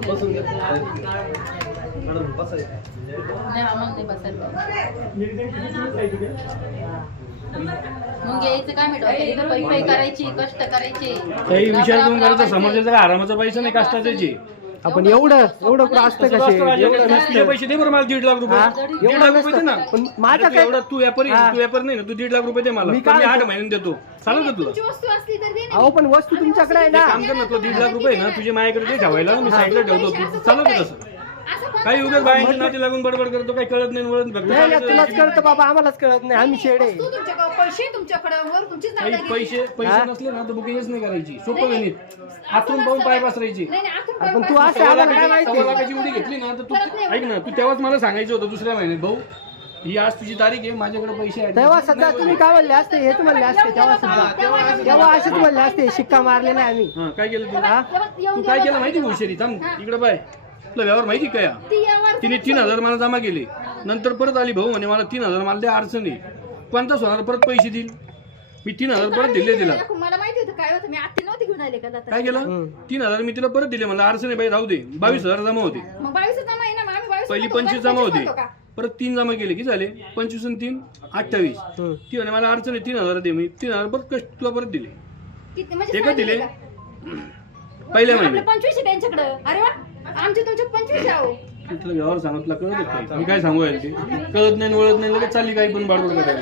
बसून घे. मॅडम नाही आम्हाला नाही बसायला मग यायचं काय माहिती पैसे करायची कष्ट करायचे काही विचार करून करायचा लावायचे. आरामाचा पैसा नाही कष्टाचे आपण एवढं एवढं कुठं असतं कसे एवढं नसतं. पैसे दे बरं मला दीड लाख रुपये हा? दीड एवढं लाख रुपये दे ना नसतं. पण माझं तू काय- एवढा तू व्यापारी हा. तू व्यापारी नाही ना तू दीड लाख रुपये दे मला मी काय आठ? महिन्यात देतो चालेल का तुला तुमची वस्तू असली तर दे ना. अहो पण वस्तू तुमच्याकडे आहे ना काम कर ना तू दीड लाख रुपये ना तुझ्या माझ्याकडे ठेवायला मी साईडला ठेवतो तू चालू का तसं काही उगाच बायांच्या नाती लागून बडबड करतो काही कळत नाही वळत फक्त नाही नाही, तुलाच कळतं बाबा आम्हालाच कळत नाही आम्ही शेड आहे वस्तू तुमच्याकडे पैसे तुमच्याकडे वर तुमचीच काही दादागिरी. पैसे पैसे? नसले ना तर बुकिंगच नाही करायची. सोपं नाही, गणित. असं आतून पाहून नसतं. पाय बाई. पसरायची नाही, नाही, आतून पण पाय तू. असं सव्वा आला काय लाखाची माहिती? लाखाची उडी घेतली ना तर तू परत नाही ऐक ना तू तेव्हाच मला सांगायचं होतं दुसऱ्या महिन्यात. भाऊ ही आज तुझी तारीख आहे माझ्याकडे पैसे आहेत. तेव्हा सध्या तुम्ही काय म्हणले असते? हे तुम्हाला असते तेव्हा सुद्धा. तेव्हा असे तुम्हाला असते शिक्का मारलेला आहे आम्ही. हा काय केलं तू? तू काय केलं. माहिती हुशारी थांब इकडे बाय तुला व्यवहार माहिती काय हा? ती तिने तीन हजार मला जमा केले. नंतर परत आली भाऊ म्हणे मला तीन हजार मला द्या अडचण आहे. कोणताच होणार परत पैसे देईल. मी तीन हजार परत दिले तिला. मला माहिती होतं काय होतं. मी आत्ती नव्हती घेऊन आले का दाता काय केलं? तीन हजार मी तिला परत दिले. मला अडचण आहे बाई राहू दे. बावीस हजार जमा होते. मग बावीस जमा आहे ना मग आम्ही बावीस पहिली पंचवीस जमा होते. का? परत तीन जमा केले. की झाले? पंचवीस आणि तीन अठ्ठावीस. ती म्हणे मला अडचण आहे तीन हजार दे. मी तीन हजार परत कष्ट तुला परत दिले. किती? म्हणजे एकच सांगितलं दिले? का? पहिल्या महिन्यात. पंचवीस त्यांच्याकडं. अरे वा. आमचे तुमचे. मी तुला व्यवहार सांगत तुला कळत काय मी काय सांगू यायला ते कळत नाही वळत नाही लगेच चालली काही पण बाडबड करायला.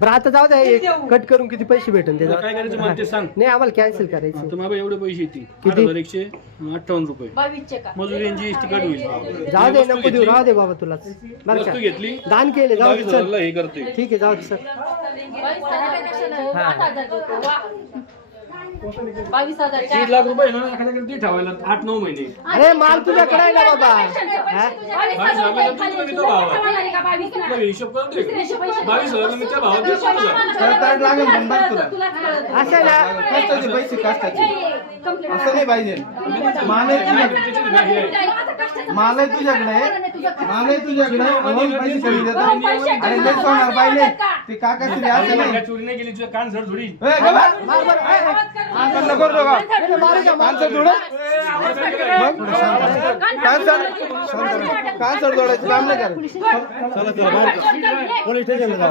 बरं आता जाऊ द्या कट करून किती पैसे भेटून तुला काय करायचं मला ते सांग. नाही आम्हाला कॅन्सल करायचं. तर माझ्या एवढे पैसे येतील किती? आठ हजार एकशे अठ्ठावन्न रुपये. का? मजुरींची एसटी कट होईल जाऊ दे नको देऊ. राहू दे बाबा तुलाच. बरं वस्तू का? घेतली. दान केले जाऊ बावीस दे हजारला हे करते ठीक आहे जाऊ दे सर बावीस हजार दीड लाख रुपये ना एखाद्याकडे ते ठेवायला आठ नऊ महिने अरे माल तुझ्याकडे आहे ना बाबा हा? बावीस बावीस हजार रुपये हजार खाली तुला किती तुला भाव आहे? ठेवणार आहे का बावीस ना? तुला हिशोब करून दे दुसऱ्याचे पैसे बावीस हजार मी त्या भावात देतो तुला सरकार लागेल पण बघ तुला. तुलाच कळत. असं ना कष्टाचे पैसे कष्टाचे कंप्लेंट असं नाही पाहिजे आहे माल आहे तुझ्याकडे. माल आहे तुझ्याकडे. म्हणून पैसे कमी देतात आणि लेट होणार पाहिजे ते काका असं नाही काय चोरी नाही केली तुझ्या कान झड. थोडी ए, गं बा. असं नको करू नका. माणसं थोडं मग कान सर कान सर जोडायचं काम नाही करायचं चला चला बाहेर पोलीस स्टेशनला जा.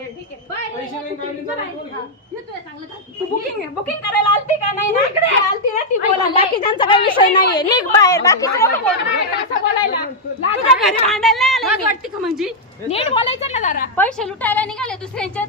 पैसे बुकिंग करायला आलती का? नाही ना? इकडे. आलती ना ती बोला. बाकीच्यांचा काही विषय नाहीये. निघ बाहेर बोलायला. नाही म्हणजे? नीट बोलायचं ना जरा. पैसे लुटायला निघाले दुसऱ्यांच्या